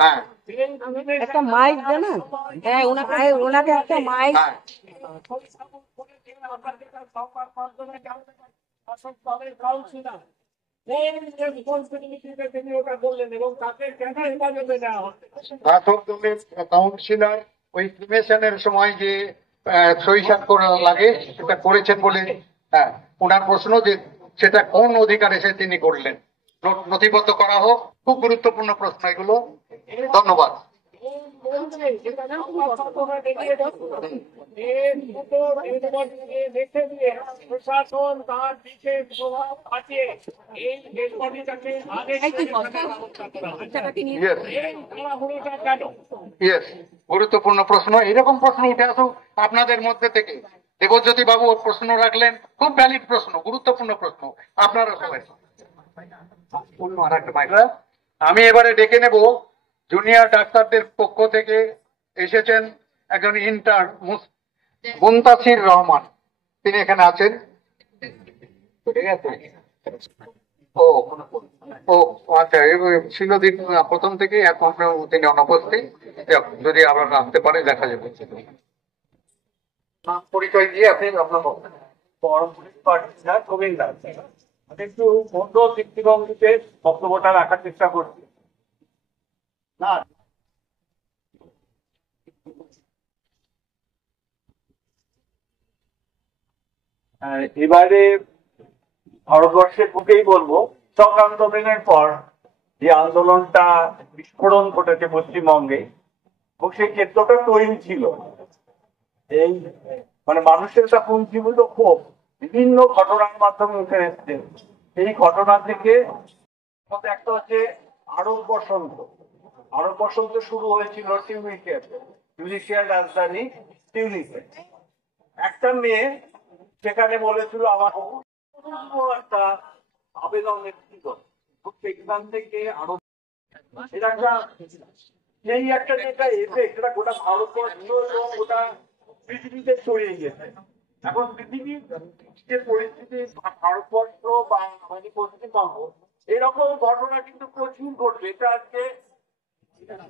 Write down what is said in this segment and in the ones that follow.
হ্যাঁ একটা মাইক দেন না। হ্যাঁ, ওনাকে একটা মাইক। হ্যাঁ শাসক দলের কাউন্সিলর ওই ক্রিমেশনের সময় যে সই স্বাক্ষর লাগে সেটা করেছেন বলে, হ্যাঁ ওনার প্রশ্ন যে সেটা কোন অধিকারে সে তিনি করলেন, নথিবদ্ধ করা হোক। খুব গুরুত্বপূর্ণ প্রশ্ন এগুলো। ধন্যবাদ। প্রশাসন তার বিশেষ প্রভাব আছে এই বডিটাকে আগে গুরুত্বপূর্ণ প্রশ্ন। এরকম প্রশ্ন উঠে আসুক আপনাদের মধ্যে থেকে। দেবজ্যোতি বাবু প্রশ্ন রাখলেন, খুব ভ্যালিড প্রশ্ন, গুরুত্বপূর্ণ প্রশ্ন। আপনারা সবাই আমি এবারে ডেকে নেব জুনিয়র ডাক্তারদের পক্ষ থেকে এসেছেন একজন ইন্টার্ন মুনতাসির রহমান, তিনি এখানে আছেন। ঠিক আছে, ও ও আচ্ছা, ছিল দিন প্রথম থেকে এখন তিনি অনুপস্থিত। যদি আবার আসতে পারে দেখা যাবে। পরিচয় দিয়ে আপনি আপনার গোবিন্দ আমি একটু বন্ধ দৃষ্টিভঙ্গিতে বক্তব্যটা রাখার চেষ্টা করছি। না এবারে ভারতবর্ষের বুকেই বলবো, কৃষক আন্দোলনের পর যে আন্দোলনটা বিস্ফোরণ ঘটেছে পশ্চিমবঙ্গে, এবং সেই ক্ষেত্রটা তৈরি ছিল এই মানে মানুষের তখন জীবিত ক্ষোভ বিভিন্ন ঘটনার মাধ্যমে উঠে এসছে। এই ঘটনা থেকে একটা হচ্ছে আরব বসন্ত। আরব বসন্ত শুরু হয়েছিল টিউনিসিয়ার রাজধানী টিউনিসে। একটা মেয়ে সেখানে বলেছিল আমার একটা আবেদন ছিল, সেখান থেকে আরো এটা একটা সেই একটা যেটা এফেক্ট এটা গোটা ভারতবর্ষ এবং গোটা পৃথিবীতে ছড়িয়ে গেছে। এখন পৃথিবীর যে পরিস্থিতি, ভারতবর্ষ বা আমাদের পশ্চিমবঙ্গ, এরকম ঘটনা কিন্তু প্রচুর ঘটবে। এটা আজকে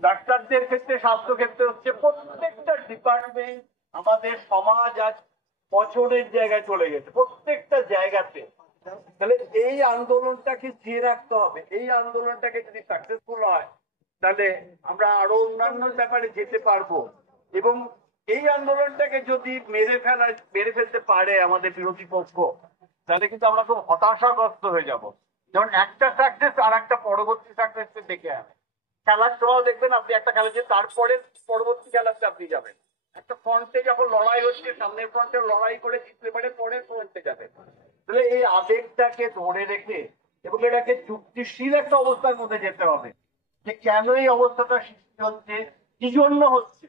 ডাক্তারদের ক্ষেত্রে, স্বাস্থ্য ক্ষেত্রে হচ্ছে, প্রত্যেকটা ডিপার্টমেন্ট আমাদের সমাজ আজ বছরের জায়গায় চলে গেছে, প্রত্যেকটা জায়গাতে। তাহলে এই আন্দোলনটাকে জিয়ে রাখতে হবে। এই আন্দোলনটাকে যদি সাকসেসফুল হয় তাহলে আমরা আরো অন্যান্য ব্যাপারে যেতে পারবো। এবং এই আন্দোলনটাকে যদি মেরে ফেলতে পারে আমাদের বিরোধী পক্ষ, তাহলে কিন্তু আমরা খুব হতাশাগ্রস্ত হয়ে যাব। যেমন একটা সাকসেস আর একটা পরবর্তী সাকসেস দেখে আনে। খেলার সময় দেখবেন আপনি একটা খেলা যে তারপরে পরবর্তী খেলাতে আপনি যাবেন। একটা ফ্রন্টে যখন লড়াই হচ্ছে, সামনের ফ্রন্টে লড়াই করে জিততে পারে, পরের ফ্রন্টে যাবে। তাহলে এই আবেগটাকে ধরে রেখে এবং এটাকে যুক্তিশীল একটা অবস্থার মধ্যে যেতে হবে যে কেন এই অবস্থাটা সৃষ্টি হচ্ছে, কি জন্য হচ্ছে।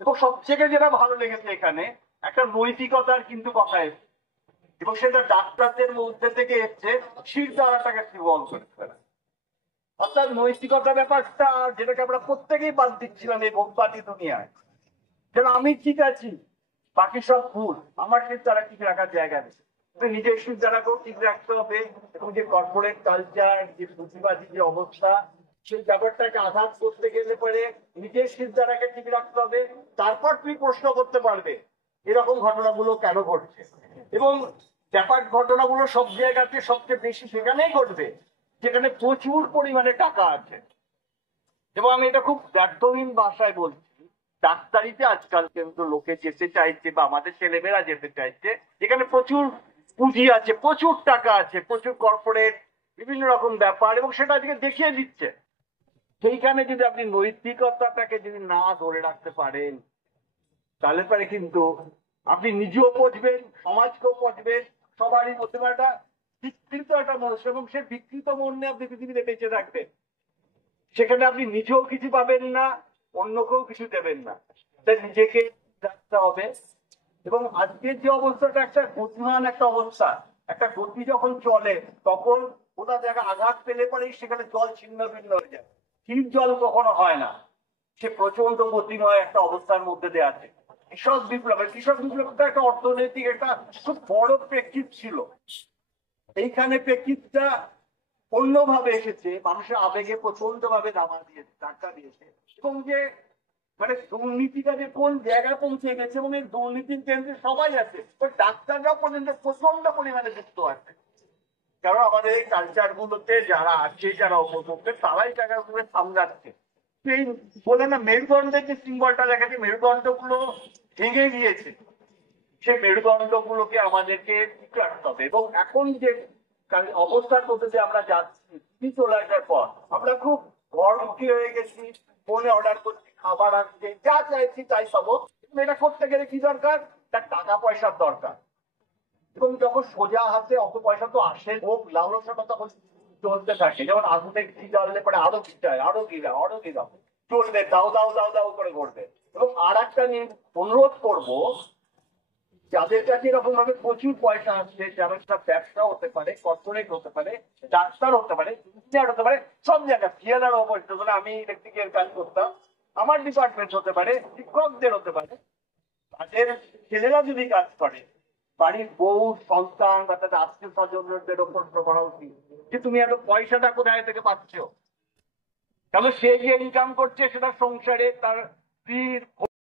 এবং সবথেকে যেটা ভালো লেগেছে এখানে একটা নৈতিকতার কিন্তু কথা এসছে, এবং সেটা ডাক্তারদের মধ্যে থেকে এসছে, শির দ্বারাটাকে বল করতে পারে। অর্থাৎ নৈতিকতা ব্যাপারটা যেটাকে আমরা প্রত্যেকেই বাদ দিচ্ছিলাম এই ভোগবাদী দুনিয়ায়, যেন আমি ঠিক আছি বাকি সব ভুল, আমার শির দ্বারা ঠিক রাখার জায়গা নেই। নিজের শির দ্বারাকেও ঠিক রাখতে হবে। এবং যে কর্পোরেট কালচার, যে পুঁজিবাদী যে অবস্থা, সেই ব্যাপারটাকে আঘাত করতে গেলে পরে নিজের শির দ্বারাকে ঠিক রাখতে হবে। তারপর তুমি প্রশ্ন করতে পারবে এরকম ঘটনাগুলো কেন ঘটছে। এবং ব্যাপার ঘটনাগুলো সব জায়গাতে সবচেয়ে বেশি সেখানেই ঘটবে যেখানে প্রচুর পরিমাণে টাকা আছে। এবং আমি এটা খুব ব্যর্থহীন ভাষায় বলছি, ডাক্তারিতে আজকাল কিন্তু লোকে যেতে চাইছে বা আমাদের ছেলেমেয়েরা যেতে চাইছে যেখানে প্রচুর পুঁজি আছে, প্রচুর টাকা আছে, প্রচুর কর্পোরেট বিভিন্ন রকম ব্যাপার, এবং সেটা আজকে দেখিয়ে দিচ্ছে। সেইখানে যদি আপনি নৈতিকতাটাকে যদি না ধরে রাখতে পারেন তাহলে পরে কিন্তু আপনি নিজেও পচবেন, সমাজকেও পচবেন, সবারই মধ্যে একটা বিকৃত একটা মানুষ, এবং সে বিকৃত মন নিয়ে আপনি পৃথিবীতে বেঁচে থাকবেন। সেখানে আপনি নিজেও কিছু পাবেন না, অন্যকেও কিছু দেবেন না। তাই নিজেকে রাখতে হবে। এবং আজকের যে অবস্থাটা একটা গতিমান একটা অবস্থা, একটা গতি যখন চলে তখন কোথা জায়গা আঘাত পেলে পরেই সেখানে জল ছিন্ন ভিন্ন হয়ে যায়। স্থির জল কখনো হয় না, সে প্রচন্ড গতিময় একটা অবস্থার মধ্যে দিয়ে আছে। কৃষক বিপ্লবটা একটা অর্থনৈতিক একটা খুব বড় প্রেক্ষিত ছিল। এইখানে প্রেক্ষিতটা অন্যভাবে এসেছে, মানুষের আবেগে প্রচন্ড ভাবে দামা দিয়েছে, ধাক্কা দিয়েছে, এবং যে মানে দুর্নীতিটা যে কোন জায়গায় পৌঁছে গেছে, এবং এই দুর্নীতির কেন্দ্রে সবাই আছে, ডাক্তাররাও পর্যন্ত প্রচন্ড পরিমাণে যুক্ত আছে। কারণ আমাদের এই কালচার গুলোতে যারা আছে, যারা উপভোক্তা, তারাই টাকাগুলো সামলাচ্ছে। সেই বলে না, মেরুদণ্ডের যে সিম্বলটা দেখাচ্ছে, মেরুদণ্ড গুলো ভেঙে গিয়েছে। সেই মেরুদণ্ড গুলোকে আমাদেরকে ঠিক রাখতে হবে। এবং এখন যে অবস্থার মধ্যে যে আমরা যাচ্ছি, চলে আসার পর আমরা খুব ঘরমুখী হয়ে গেছি, ফোনে অর্ডার করছি, খাবার আসছে, যা চাইছি তাই পাবো। কিন্তু এটা করতে গেলে কি দরকার? তার টাকা পয়সার দরকার। এবং যখন সোজা হাতে অত পয়সা তো আসে, হোক লালসাটা তখন চলতে থাকে। যেমন আগুনে ঘি জ্বাললে পরে আরো ঘি চায়, আরো ঘি দাও, আরো ঘি দাও, চলবে, দাও দাও দাও দাও করে করবে। এবং আর একটা নিয়ে অনুরোধ করবো, যাদের কাছে এরকম ভাবে প্রচুর পয়সা আসছে, যারা সেটা ব্যবসা হতে পারে, কর্পোরেট হতে পারে, ডাক্তার হতে পারে, ইঞ্জিনিয়ার হতে পারে, সব জায়গায় পিয়ানার অবস্থিত হলে, আমি ইলেকট্রিকের কাজ করতাম, আমার ডিপার্টমেন্ট হতে পারে, শিক্ষকদের হতে পারে, তাদের ছেলেরা যদি কাজ করে, বাড়ির বউ সন্তান বা তাদের আত্মীয় স্বজনদের ওপর করা উচিত যে তুমি এত পয়সাটা কোথায় থেকে পাচ্ছ। কারণ সে যে ইনকাম করছে সেটা সংসারে তার স্ত্রীর